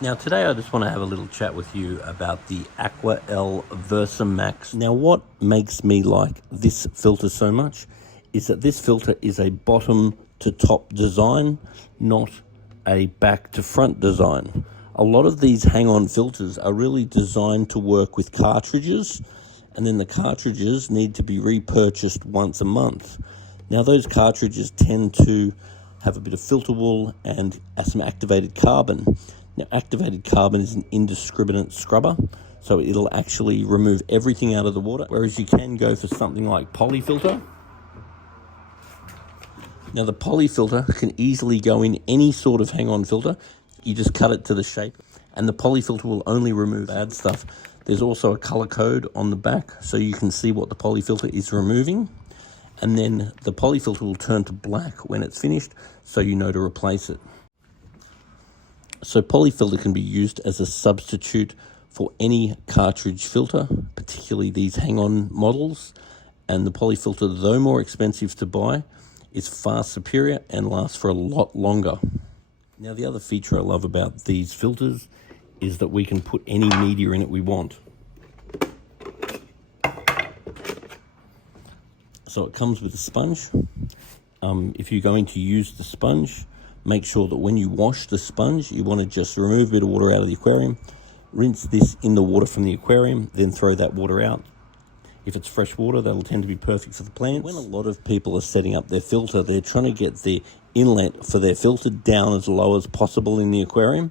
Now today I just want to have a little chat with you about the Aqua L Versa Max. Now what makes me like this filter so much is that this filter is a bottom to top design, not a back to front design. A lot of these hang-on filters are really designed to work with cartridges, and then the cartridges need to be repurchased once a month. Now those cartridges tend to have a bit of filter wool and some activated carbon. Now, activated carbon is an indiscriminate scrubber, so it'll actually remove everything out of the water, whereas you can go for something like polyfilter. Now, the polyfilter can easily go in any sort of hang-on filter. You just cut it to the shape, and the polyfilter will only remove bad stuff. There's also a color code on the back, so you can see what the polyfilter is removing, and then the polyfilter will turn to black when it's finished, so you know to replace it. So polyfilter can be used as a substitute for any cartridge filter, particularly these hang-on models. And the polyfilter, though more expensive to buy, is far superior and lasts for a lot longer. Now, the other feature I love about these filters is that we can put any media in it we want. So it comes with a sponge. If you're going to use the sponge, make sure that when you wash the sponge, you want to just remove a bit of water out of the aquarium, rinse this in the water from the aquarium, then throw that water out. If it's fresh water, that'll tend to be perfect for the plants. When a lot of people are setting up their filter, they're trying to get the inlet for their filter down as low as possible in the aquarium.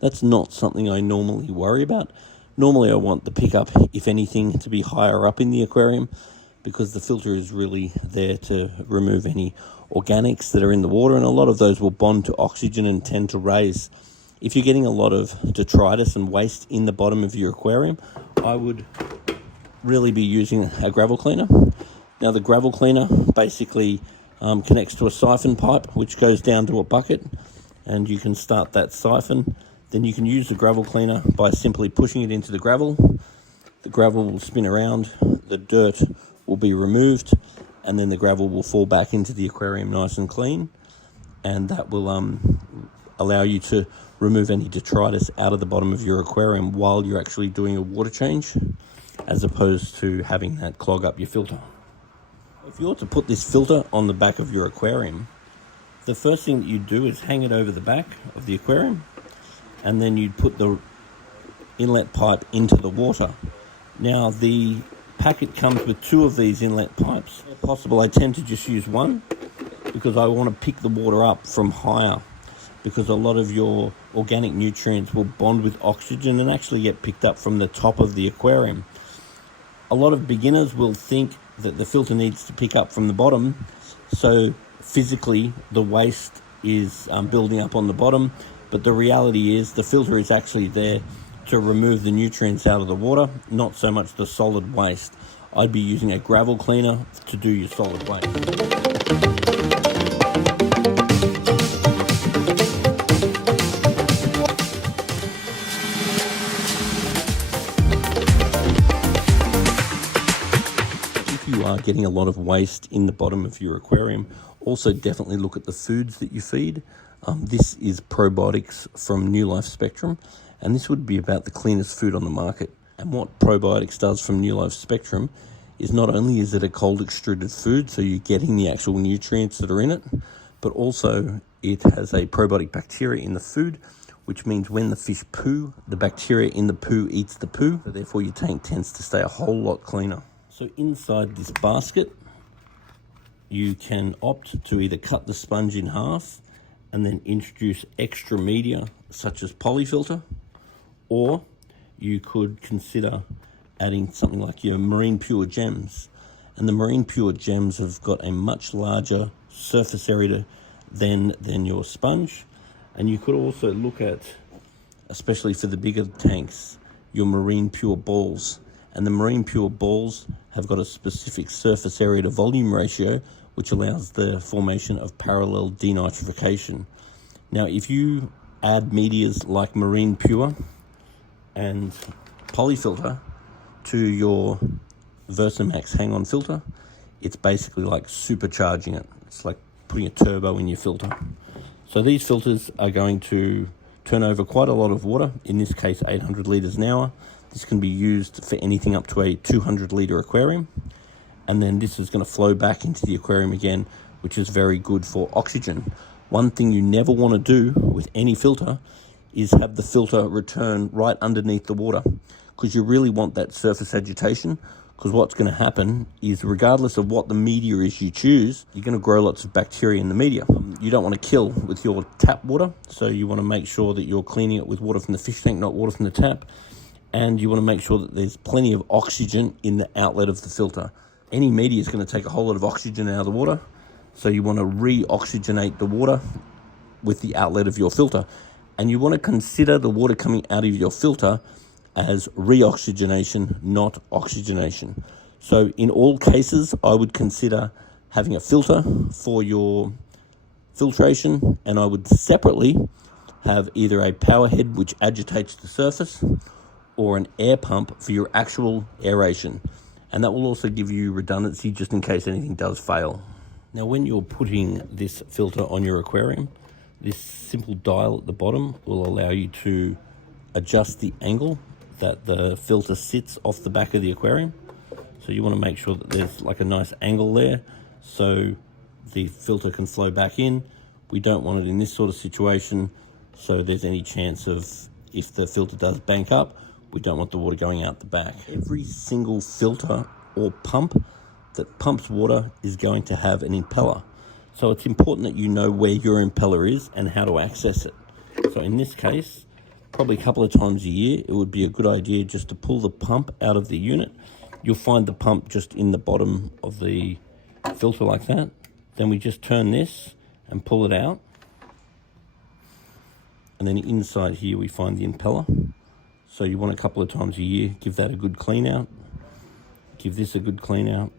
That's not something I normally worry about. Normally I want the pickup, if anything, to be higher up in the aquarium, because the filter is really there to remove any organics that are in the water, and a lot of those will bond to oxygen and tend to raise. If you're getting a lot of detritus and waste in the bottom of your aquarium, I would really be using a gravel cleaner. Now the gravel cleaner basically connects to a siphon pipe which goes down to a bucket, and you can start that siphon. Then you can use the gravel cleaner by simply pushing it into the gravel. The gravel will spin around, the dirt will be removed, and then the gravel will fall back into the aquarium nice and clean, and that will allow you to remove any detritus out of the bottom of your aquarium while you're actually doing a water change, as opposed to having that clog up your filter. If you were to put this filter on the back of your aquarium, the first thing that you'd do is hang it over the back of the aquarium, and then you'd put the inlet pipe into the water. Now the packet comes with two of these inlet pipes. If possible, I tend to just use one because I want to pick the water up from higher, because a lot of your organic nutrients will bond with oxygen and actually get picked up from the top of the aquarium. A lot of beginners will think that the filter needs to pick up from the bottom, so physically the waste is building up on the bottom, but the reality is the filter is actually there to remove the nutrients out of the water, not so much the solid waste. I'd be using a gravel cleaner to do your solid waste. If you are getting a lot of waste in the bottom of your aquarium, also definitely look at the foods that you feed. This is probiotics from New Life Spectrum, and this would be about the cleanest food on the market. And what probiotics does from New Life Spectrum is not only is it a cold extruded food, so you're getting the actual nutrients that are in it, but also it has a probiotic bacteria in the food, which means when the fish poo, the bacteria in the poo eats the poo, so therefore your tank tends to stay a whole lot cleaner. So inside this basket, you can opt to either cut the sponge in half and then introduce extra media such as polyfilter, or you could consider adding something like your Marine Pure gems. And the Marine Pure gems have got a much larger surface area than your sponge. And you could also look at, especially for the bigger tanks, your Marine Pure balls. And the Marine Pure balls have got a specific surface area to volume ratio, which allows the formation of parallel denitrification. Now, if you add medias like Marine Pure and polyfilter to your Versamax hang-on filter, it's basically like supercharging it. It's like putting a turbo in your filter. So these filters are going to turn over quite a lot of water, in this case 800 litres an hour. This can be used for anything up to a 200 litre aquarium. And then this is going to flow back into the aquarium again, which is very good for oxygen. One thing you never want to do with any filter is have the filter return right underneath the water, because you really want that surface agitation, because what's going to happen is, regardless of what the media is you choose, you're going to grow lots of bacteria in the media. You don't want to kill with your tap water, so you want to make sure that you're cleaning it with water from the fish tank, not water from the tap. And you want to make sure that there's plenty of oxygen in the outlet of the filter. Any media is going to take a whole lot of oxygen out of the water, so you want to re-oxygenate the water with the outlet of your filter. And you want to consider the water coming out of your filter as re-oxygenation, not oxygenation. So in all cases, I would consider having a filter for your filtration, and I would separately have either a power head which agitates the surface or an air pump for your actual aeration. And that will also give you redundancy just in case anything does fail. Now, when you're putting this filter on your aquarium, this simple dial at the bottom will allow you to adjust the angle that the filter sits off the back of the aquarium. So you want to make sure that there's like a nice angle there so the filter can flow back in. We don't want it in this sort of situation, so there's any chance of, if the filter does bank up, we don't want the water going out the back. Every single filter or pump that pumps water is going to have an impeller. So it's important that you know where your impeller is and how to access it. So in this case, probably a couple of times a year, it would be a good idea just to pull the pump out of the unit. You'll find the pump just in the bottom of the filter like that. Then we just turn this and pull it out. And then inside here we find the impeller. So you want a couple of times a year, give that a good clean out. Give this a good clean out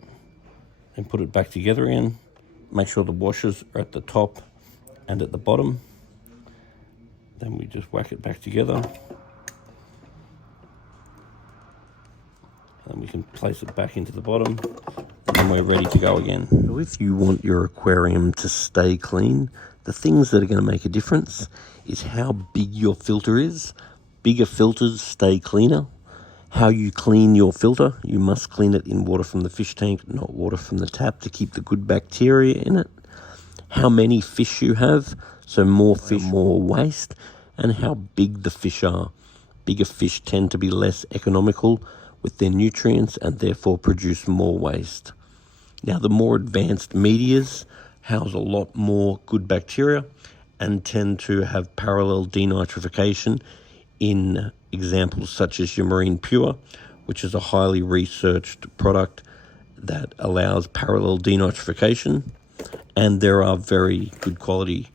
and put it back together again. Make sure the washers are at the top and at the bottom. Then we just whack it back together. And we can place it back into the bottom, and we're ready to go again. So if you want your aquarium to stay clean, the things that are going to make a difference is how big your filter is. Bigger filters stay cleaner. How you clean your filter, you must clean it in water from the fish tank, not water from the tap, to keep the good bacteria in it. How many fish you have, so more fish, more waste, and how big the fish are. Bigger fish tend to be less economical with their nutrients and therefore produce more waste. Now, the more advanced medias house a lot more good bacteria and tend to have parallel denitrification in examples such as your Marine Pure, which is a highly researched product that allows parallel denitrification. And there are very good quality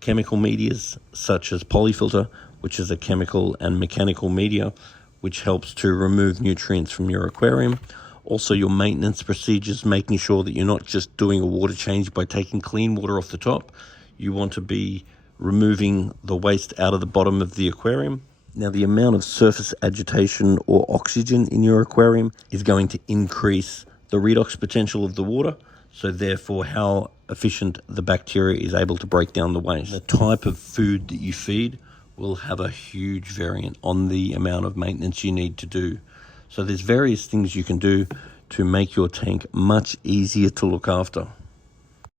chemical medias such as Polyfilter, which is a chemical and mechanical media which helps to remove nutrients from your aquarium. Also, your maintenance procedures, making sure that you're not just doing a water change by taking clean water off the top. You want to be removing the waste out of the bottom of the aquarium. Now, the amount of surface agitation or oxygen in your aquarium is going to increase the redox potential of the water, so therefore how efficient the bacteria is able to break down the waste. The type of food that you feed will have a huge variant on the amount of maintenance you need to do. So there's various things you can do to make your tank much easier to look after.